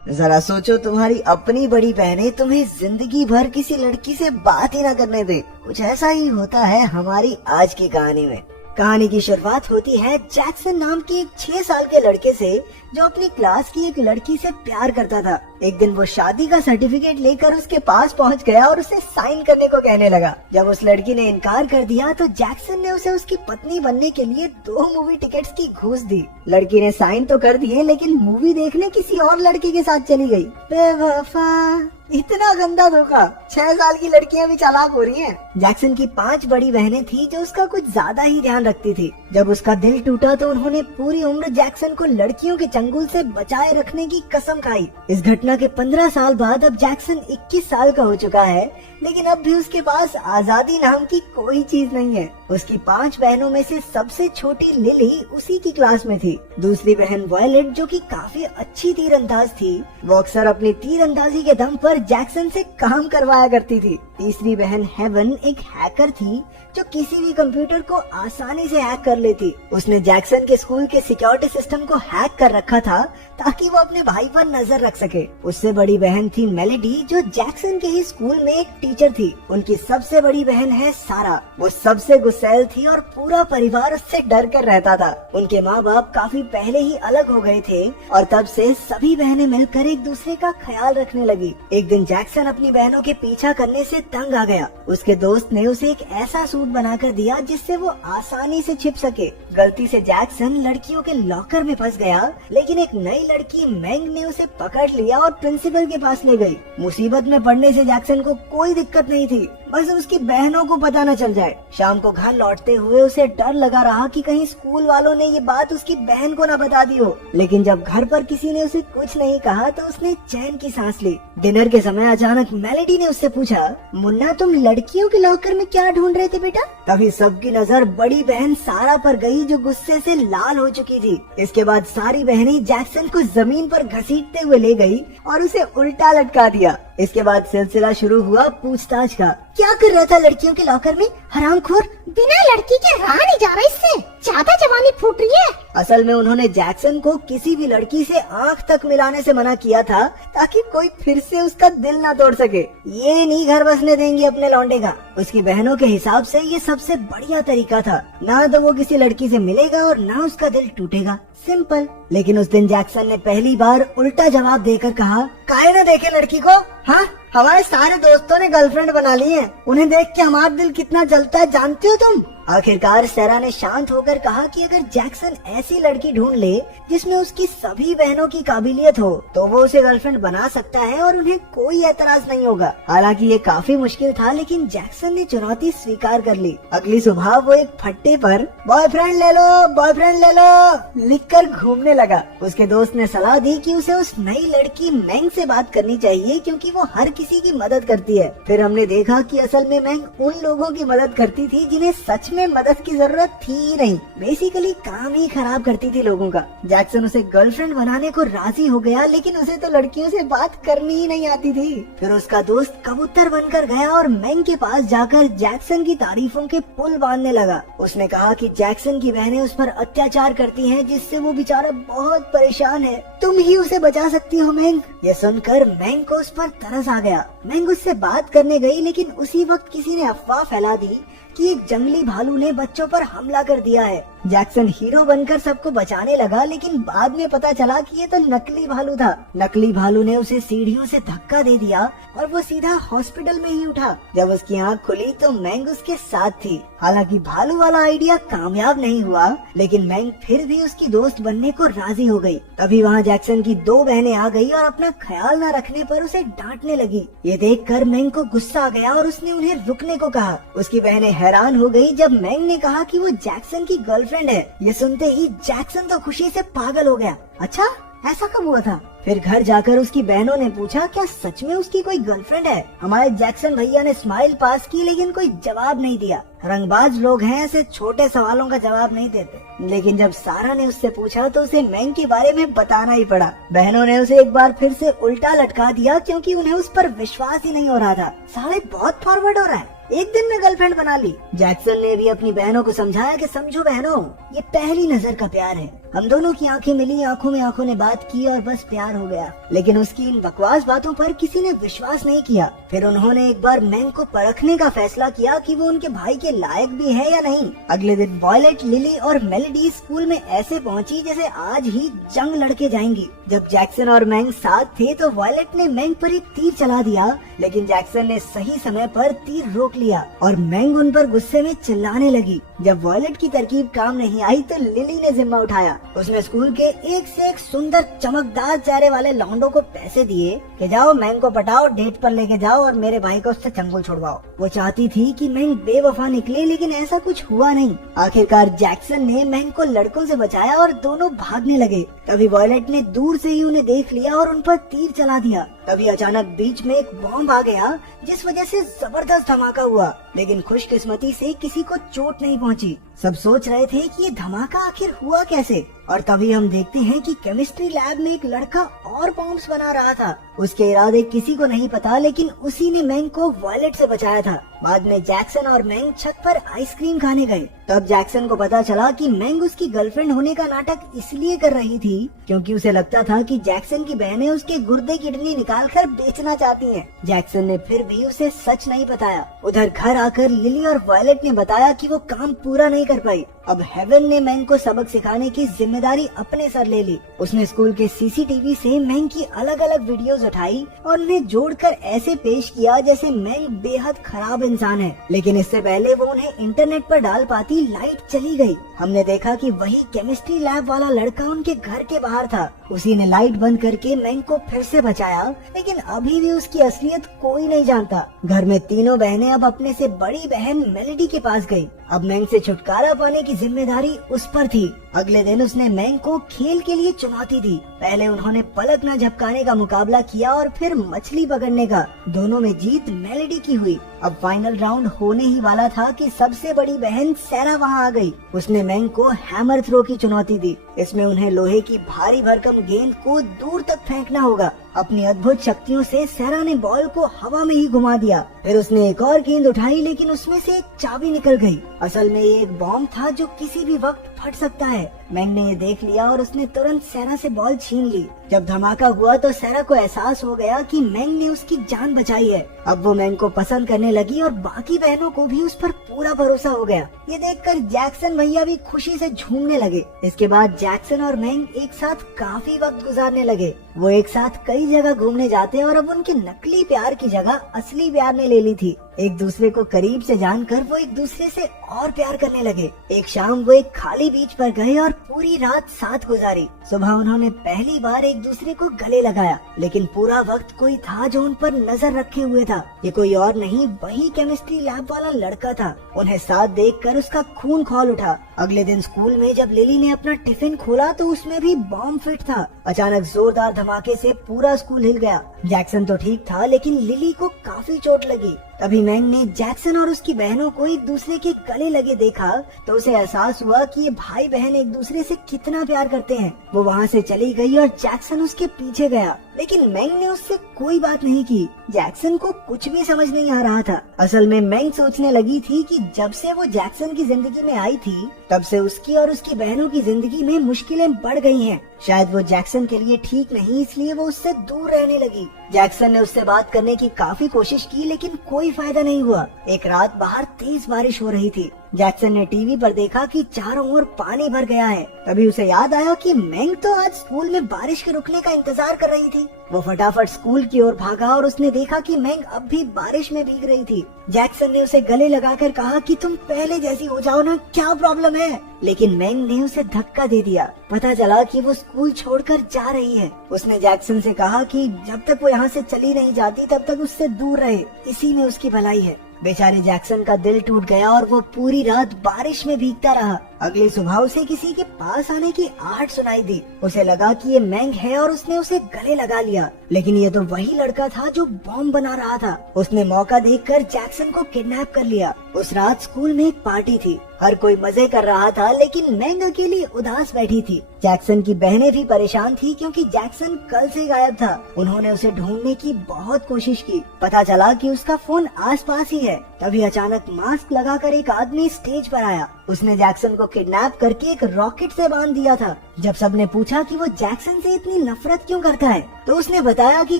जरा सोचो, तुम्हारी अपनी बड़ी बहनें तुम्हें जिंदगी भर किसी लड़की से बात ही ना करने दे। कुछ ऐसा ही होता है हमारी आज की कहानी में। कहानी की शुरुआत होती है जैक्सन नाम के एक 6 साल के लड़के से, जो अपनी क्लास की एक लड़की से प्यार करता था। एक दिन वो शादी का सर्टिफिकेट लेकर उसके पास पहुंच गया और उसे साइन करने को कहने लगा। जब उस लड़की ने इनकार कर दिया तो जैक्सन ने उसे उसकी पत्नी बनने के लिए 2 मूवी टिकट्स की घूस दी। लड़की ने साइन तो कर दिए, लेकिन मूवी देखने किसी और लड़के के साथ चली गई। बेवफा, इतना गंदा धोखा। 6 साल की लड़कियां भी चालाक हो रही हैं। जैक्सन की 5 बड़ी बहनें थी जो उसका कुछ ज्यादा ही ध्यान रखती थी। जब उसका दिल टूटा तो उन्होंने पूरी उम्र जैक्सन को लड़कियों के चंगुल से बचाए रखने की कसम खाई। इस घटना के 15 साल बाद अब जैक्सन 21 साल का हो चुका है, लेकिन अब भी उसके पास आजादी नाम की कोई चीज नहीं है। उसकी 5 बहनों में से सबसे छोटी लिली उसी की क्लास में थी। दूसरी बहन वायलेट, जो कि काफी अच्छी तीरंदाज थी, वो अक्सर अपनी तीरंदाजी के दम पर जैक्सन से काम करवाया करती थी। तीसरी बहन हेवन एक हैकर थी जो किसी भी कंप्यूटर को आसानी से हैक कर लेती। उसने जैक्सन के स्कूल के सिक्योरिटी सिस्टम को हैक कर रखा था ताकि वो अपने भाई पर नजर रख सके। उससे बड़ी बहन थी मेलेडी, जो जैक्सन के ही स्कूल में एक टीचर थी। उनकी सबसे बड़ी बहन है सारा। वो सबसे गुस्सैल थी और पूरा परिवार उससे डर कर रहता था। उनके माँ बाप काफी पहले ही अलग हो गए थे और तब से सभी बहनें मिलकर एक दूसरे का ख्याल रखने लगी। एक दिन जैक्सन अपनी बहनों के पीछा करने से तंग आ गया। उसके दोस्त ने उसे एक ऐसा सूट बनाकर दिया जिससे वो आसानी से छिप सके। गलती से जैक्सन लड़कियों के लॉकर में फंस गया, लेकिन एक नई लड़की मैंग ने उसे पकड़ लिया और प्रिंसिपल के पास ले गई। मुसीबत में पड़ने से जैक्सन को कोई दिक्कत नहीं थी, बस उसकी बहनों को पता न चल जाए। शाम को घर लौटते हुए उसे डर लगा रहा कि कहीं स्कूल वालों ने ये बात उसकी बहन को न बता दी हो। लेकिन जब घर पर किसी ने उसे कुछ नहीं कहा तो उसने चैन की सांस ली। डिनर के समय अचानक मेलेडी ने उससे पूछा, मुन्ना, तुम लड़कियों के लॉकर में क्या ढूंढ रहे थे बेटा? तभी सबकी नजर बड़ी बहन सारा पर गई, जो गुस्से से लाल हो चुकी थी। इसके बाद सारी बहनें जैक्सन को जमीन पर घसीटते हुए ले गई और उसे उल्टा लटका दिया। इसके बाद सिलसिला शुरू हुआ पूछताछ का। क्या कर रहा था लड़कियों के लॉकर में, हरामखोर? बिना लड़की के रहा नहीं जा रहा, इससे ज्यादा जवानी फूट रही है। असल में उन्होंने जैक्सन को किसी भी लड़की से आंख तक मिलाने से मना किया था ताकि कोई फिर से उसका दिल ना तोड़ सके। ये नहीं घर बसने देंगी अपने लौंडे का। उसकी बहनों के हिसाब से ये सबसे बढ़िया तरीका था। ना तो वो किसी लड़की से मिलेगा और ना उसका दिल टूटेगा, सिंपल। लेकिन उस दिन जैक्सन ने पहली बार उल्टा जवाब देकर कहा, काहे न देखे लड़की को? हाँ, हमारे सारे दोस्तों ने गर्लफ्रेंड बना ली है। उन्हें देख के हमारा दिल कितना जलता है, जानते हो तुम? आखिरकार सारा ने शांत होकर कहा कि अगर जैक्सन ऐसी लड़की ढूंढ ले जिसमें उसकी सभी बहनों की काबिलियत हो तो वो उसे गर्लफ्रेंड बना सकता है और उन्हें कोई एतराज नहीं होगा। हालांकि ये काफी मुश्किल था, लेकिन जैक्सन ने चुनौती स्वीकार कर ली। अगली सुबह वो एक फट्टे पर बॉयफ्रेंड ले लो, बॉयफ्रेंड ले लो लिखकर घूमने लगा। उसके दोस्त ने सलाह दी कि उसे उस नई लड़की मैंग से बात करनी चाहिए, क्योंकि वो हर किसी की मदद करती है। फिर हमने देखा कि असल में मैंग उन लोगों की मदद करती थी जिन्हें सच में मदद की जरूरत थी ही नहीं, बेसिकली काम ही खराब करती थी लोगों का। जैक्सन उसे गर्लफ्रेंड बनाने को राजी हो गया, लेकिन उसे तो लड़कियों से बात करनी ही नहीं आती थी। फिर उसका दोस्त कबूतर बनकर गया और मैंग के पास जाकर जैक्सन की तारीफों के पुल बांधने लगा। उसने कहा कि जैक्सन की बहनें उस पर अत्याचार करती हैं, जिससे वो बेचारा बहुत परेशान है। तुम ही उसे बचा सकती हो मैंग। ये सुनकर मैंग को उस पर तरस आ गया। मैंग उससे बात करने गई, लेकिन उसी वक्त किसी ने अफवाह फैला दी कि एक जंगली भालू ने बच्चों पर हमला कर दिया है। जैक्सन हीरो बनकर सबको बचाने लगा, लेकिन बाद में पता चला कि ये तो नकली भालू था। नकली भालू ने उसे सीढ़ियों से धक्का दे दिया और वो सीधा हॉस्पिटल में ही उठा। जब उसकी आंख खुली तो मैंग उसके साथ थी। हालांकि भालू वाला आइडिया कामयाब नहीं हुआ, लेकिन मैंग फिर भी उसकी दोस्त बनने को राजी हो गई। तभी वहाँ जैक्सन की 2 बहनें आ गई और अपना ख्याल न रखने पर उसे डांटने लगी। ये देखकर मैंग को गुस्सा आ गया और उसने उन्हें रुकने को कहा। उसकी बहनें हैरान हो गई जब मैंग ने कहा कि वो जैक्सन की गर्लफ्रेंड है। ये सुनते ही जैक्सन तो खुशी से पागल हो गया। अच्छा, ऐसा कब हुआ था? फिर घर जाकर उसकी बहनों ने पूछा, क्या सच में उसकी कोई गर्लफ्रेंड है? हमारे जैक्सन भैया ने स्माइल पास की, लेकिन कोई जवाब नहीं दिया। रंगबाज लोग हैं, ऐसे छोटे सवालों का जवाब नहीं देते। लेकिन जब सारा ने उससे पूछा तो उसे मैंग के बारे में बताना ही पड़ा। बहनों ने उसे एक बार फिर से उल्टा लटका दिया, क्योंकि उन्हें उस पर विश्वास ही नहीं हो रहा था। साले बहुत फॉरवर्ड हो रहा है, एक दिन में गर्लफ्रेंड बना ली। जैक्सन ने भी अपनी बहनों को समझाया कि समझो बहनों, ये पहली नजर का प्यार है, हम दोनों की आंखें मिली, आंखों में आंखों ने बात की और बस प्यार हो गया। लेकिन उसकी इन बकवास बातों पर किसी ने विश्वास नहीं किया। फिर उन्होंने एक बार मैंग को परखने का फैसला किया कि वो उनके भाई के लायक भी है या नहीं। अगले दिन वॉयलेट, लिली और मेलेडी स्कूल में ऐसे पहुंची जैसे आज ही जंग लड़के जाएंगी। जब जैक्सन और मैंग साथ थे तो वॉयलेट ने मैंग पर एक तीर चला दिया, लेकिन जैक्सन ने सही समय पर तीर रोक लिया और मैंग उन पर गुस्से में चिल्लाने लगी। जब वॉयलेट की तरकीब काम नहीं आई तो लिली ने जिम्मा उठाया। उसने स्कूल के एक से एक सुंदर चमकदार चेहरे वाले लौंडों को पैसे दिए कि जाओ मैंग को पटाओ, डेट पर लेके जाओ और मेरे भाई को उससे चंगुल छुड़वाओ। वो चाहती थी कि मैंग बेवफा निकले, लेकिन ऐसा कुछ हुआ नहीं। आखिरकार जैक्सन ने मैंग को लड़कों से बचाया और दोनों भागने लगे। तभी वॉयलेट ने दूर से ही उन्हें देख लिया और उन पर तीर चला दिया। तभी अचानक बीच में एक बॉम्ब आ गया, जिस वजह से जबरदस्त धमाका हुआ, लेकिन खुशकिस्मती से किसी को चोट नहीं पहुंची। सब सोच रहे थे कि ये धमाका आखिर हुआ कैसे, और तभी हम देखते हैं कि केमिस्ट्री लैब में एक लड़का और बॉम्ब्स बना रहा था। उसके इरादे किसी को नहीं पता, लेकिन उसी ने मैंग को वॉयलेट से बचाया था। बाद में जैक्सन और मैंग छत पर आइसक्रीम खाने गए। तब जैक्सन को पता चला कि मैंग उसकी गर्लफ्रेंड होने का नाटक इसलिए कर रही थी क्योंकि उसे लगता था कि जैक्सन की बहनें उसके गुर्दे किडनी निकालकर बेचना चाहती हैं। जैक्सन ने फिर भी उसे सच नहीं बताया। उधर घर आकर लिली और वॉयलेट ने बताया कि वो काम पूरा नहीं कर पाई। अब हेवन ने मैंग को सबक सिखाने की जिम्मेदारी अपने सर ले ली। उसने स्कूल के सीसीटीवी से मैंग की अलग अलग वीडियोस उठाई और उन्हें जोड़कर ऐसे पेश किया जैसे मैंग बेहद खराब इंसान है। लेकिन इससे पहले वो उन्हें इंटरनेट पर डाल पाती, लाइट चली गई। हमने देखा कि वही केमिस्ट्री लैब वाला लड़का उनके घर के बाहर था। उसी ने लाइट बंद करके मैंग को फिर से बचाया, लेकिन अभी भी उसकी असलियत कोई नहीं जानता। घर में तीनों बहनें अब अपने से बड़ी बहन मेलेडी के पास गई। अब मैंग से छुटकारा पाने की जिम्मेदारी उस पर थी। अगले दिन उसने मैंग को खेल के लिए चुनौती दी। पहले उन्होंने पलक न झपकाने का मुकाबला किया और फिर मछली पकड़ने का। दोनों में जीत मेलेडी की हुई। अब फाइनल राउंड होने ही वाला था कि सबसे बड़ी बहन सैरा वहां आ गई। उसने मैंग को हैमर थ्रो की चुनौती दी। इसमें उन्हें लोहे की भारी भरकम गेंद को दूर तक फेंकना होगा। अपनी अद्भुत शक्तियों से सैरा ने बॉल को हवा में ही घुमा दिया। फिर उसने एक और गेंद उठाई, लेकिन उसमें से एक चाबी निकल गई। असल में ये एक बॉम्ब था जो किसी भी वक्त फट सकता है। मैंग ने ये देख लिया और उसने तुरंत सैरा से बॉल छीन ली। जब धमाका हुआ तो सैरा को एहसास हो गया कि मैंग ने उसकी जान बचाई है। अब वो मैंग को पसंद करने लगी और बाकी बहनों को भी उस पर पूरा भरोसा हो गया। ये देखकर जैक्सन भैया भी खुशी से झूमने लगे। इसके बाद जैक्सन और मैंग एक साथ काफी वक्त गुजारने लगे। वो एक साथ कई जगह घूमने जाते और अब उनके नकली प्यार की जगह असली प्यार ने ले ली थी। एक दूसरे को करीब से जानकर वो एक दूसरे से और प्यार करने लगे। एक शाम वो एक खाली बीच पर गए और पूरी रात साथ गुजारी। सुबह उन्होंने पहली बार एक दूसरे को गले लगाया, लेकिन पूरा वक्त कोई था जो उन पर नजर रखे हुए था। ये कोई और नहीं, वही केमिस्ट्री लैब वाला लड़का था। उन्हें साथ देखकर उसका खून खौल उठा। अगले दिन स्कूल में जब लिली ने अपना टिफिन खोला तो उसमें भी बॉम्ब फिट था। अचानक जोरदार धमाके से पूरा स्कूल हिल गया। जैक्सन तो ठीक था, लेकिन लिली को काफी चोट लगी। तभी मैंग ने जैक्सन और उसकी बहनों को एक दूसरे के गले लगे देखा तो उसे एहसास हुआ कि ये भाई बहन एक दूसरे से कितना प्यार करते हैं। वो वहाँ से चली गई और जैक्सन उसके पीछे गया, लेकिन मैंग ने उससे कोई बात नहीं की। जैक्सन को कुछ भी समझ नहीं आ रहा था। असल में मैंग सोचने लगी थी कि जब से वो जैक्सन की जिंदगी में आई थी तब से उसकी और उसकी बहनों की जिंदगी में मुश्किलें बढ़ गई हैं। शायद वो जैक्सन के लिए ठीक नहीं, इसलिए वो उससे दूर रहने लगी। जैक्सन ने उससे बात करने की काफी कोशिश की, लेकिन कोई फायदा नहीं हुआ। एक रात बाहर तेज बारिश हो रही थी। जैक्सन ने टीवी पर देखा कि चारों ओर पानी भर गया है। तभी उसे याद आया कि मैंग तो आज स्कूल में बारिश के रुकने का इंतजार कर रही थी। वो फटाफट स्कूल की ओर भागा और उसने देखा कि मैंग अब भी बारिश में भीग रही थी। जैक्सन ने उसे गले लगाकर कहा कि तुम पहले जैसी हो जाओ ना, क्या प्रॉब्लम है? लेकिन मैंग ने उसे धक्का दे दिया। पता चला कि वो स्कूल छोड़कर जा रही है। उसने जैक्सन से कहा कि जब तक वो यहाँ से चली नहीं जाती तब तक उससे दूर रहे, इसी में उसकी भलाई है। बेचारे जैक्सन का दिल टूट गया और वो पूरी रात बारिश में भीगता रहा। अगली सुबह उसे किसी के पास आने की आहट सुनाई दी। उसे लगा कि ये मैंग है और उसने उसे गले लगा लिया, लेकिन ये तो वही लड़का था जो बॉम्ब बना रहा था। उसने मौका देखकर जैक्सन को किडनैप कर लिया। उस रात स्कूल में एक पार्टी थी। हर कोई मजे कर रहा था, लेकिन मैंग अकेली उदास बैठी थी। जैक्सन की बहनें भी परेशान थी क्योंकि जैक्सन कल से गायब था। उन्होंने उसे ढूंढने की बहुत कोशिश की। पता चला कि उसका फोन आसपास ही है। तभी अचानक मास्क लगाकर एक आदमी स्टेज पर आया। उसने जैक्सन को किडनैप करके एक रॉकेट से बांध दिया था। जब सबने पूछा कि वो जैक्सन से इतनी नफरत क्यों करता है, तो उसने बताया कि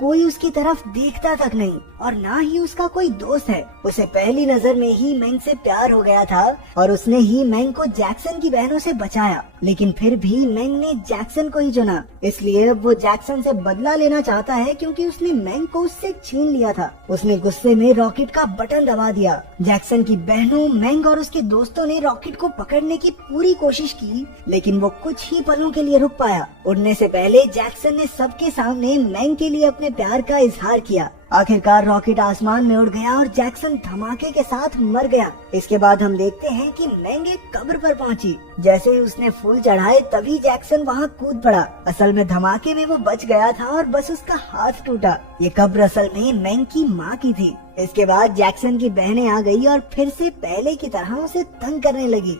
कोई उसकी तरफ देखता तक नहीं और ना ही उसका कोई दोस्त है। उसे पहली नजर में ही मैंग से प्यार हो गया था और उसने ही मैंग को जैक्सन की बहनों से बचाया। लेकिन फिर भी मैंग ने जैक्सन को ही चुना, इसलिए अब वो जैक्सन से बदला लेना चाहता है क्योंकि उसने मैंग को उससे छीन लिया था। उसने गुस्से में रॉकेट का बटन दबा दिया। जैक्सन की बहनों, मैंग और उसके दोस्तों ने रॉकेट को पकड़ने की पूरी कोशिश की, लेकिन वो कुछ ही पलों के लिए रुक पाया। उड़ने से पहले जैक्सन ने सबके सामने मैंग के लिए अपने प्यार का इजहार किया। आखिरकार रॉकेट आसमान में उड़ गया और जैक्सन धमाके के साथ मर गया। इसके बाद हम देखते हैं कि मैंग एक कब्र पर पहुंची। जैसे ही उसने फूल चढ़ाए तभी जैक्सन वहां कूद पड़ा। असल में धमाके में वो बच गया था और बस उसका हाथ टूटा। ये कब्र असल में मैंग की माँ की थी। इसके बाद जैक्सन की बहनें आ गई और फिर से पहले की तरह उसे तंग करने लगी।